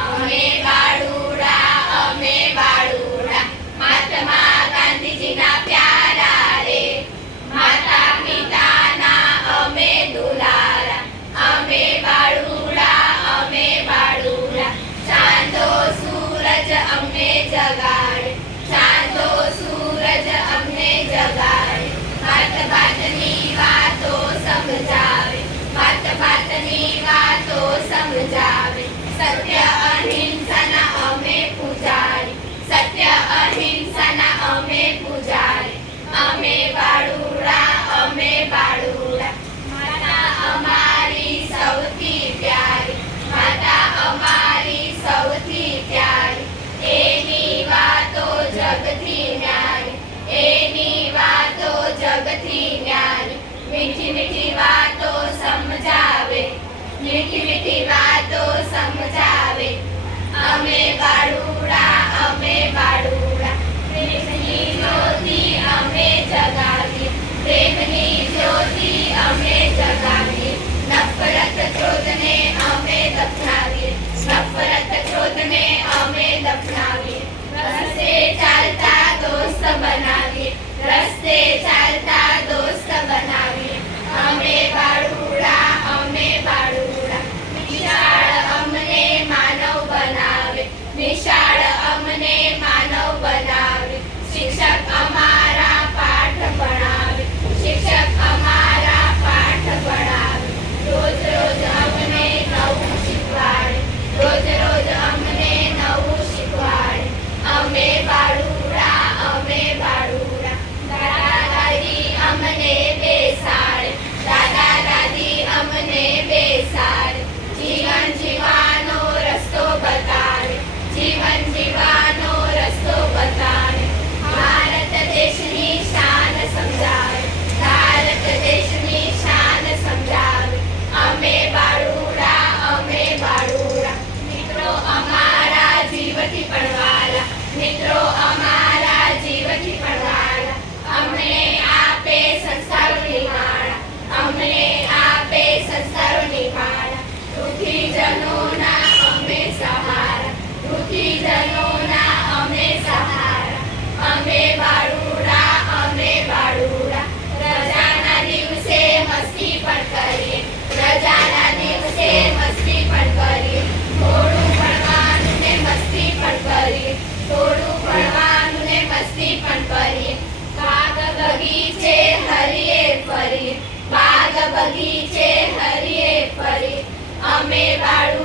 અમે બાળુડા અમે બાળુડા મહાત્મા ગાંધીજીના અમે દુલારા અમે બાળુડા અમને જગાડે ચાંદો સૂરજ सत्य अहिंसना अमे पुजारी सत्य अहिंसना अमे पुजारी अमे बाडूरा अमे बाडूरा माता અમારી સૌથી પ્યારી માતા અમારી સૌથી પ્યારી એની વાતો જગથી ન્યારી એની વાતો જગથી ન્યારી મીઠી મીઠી વાતો સમજાવે મીઠી અમે બાળુ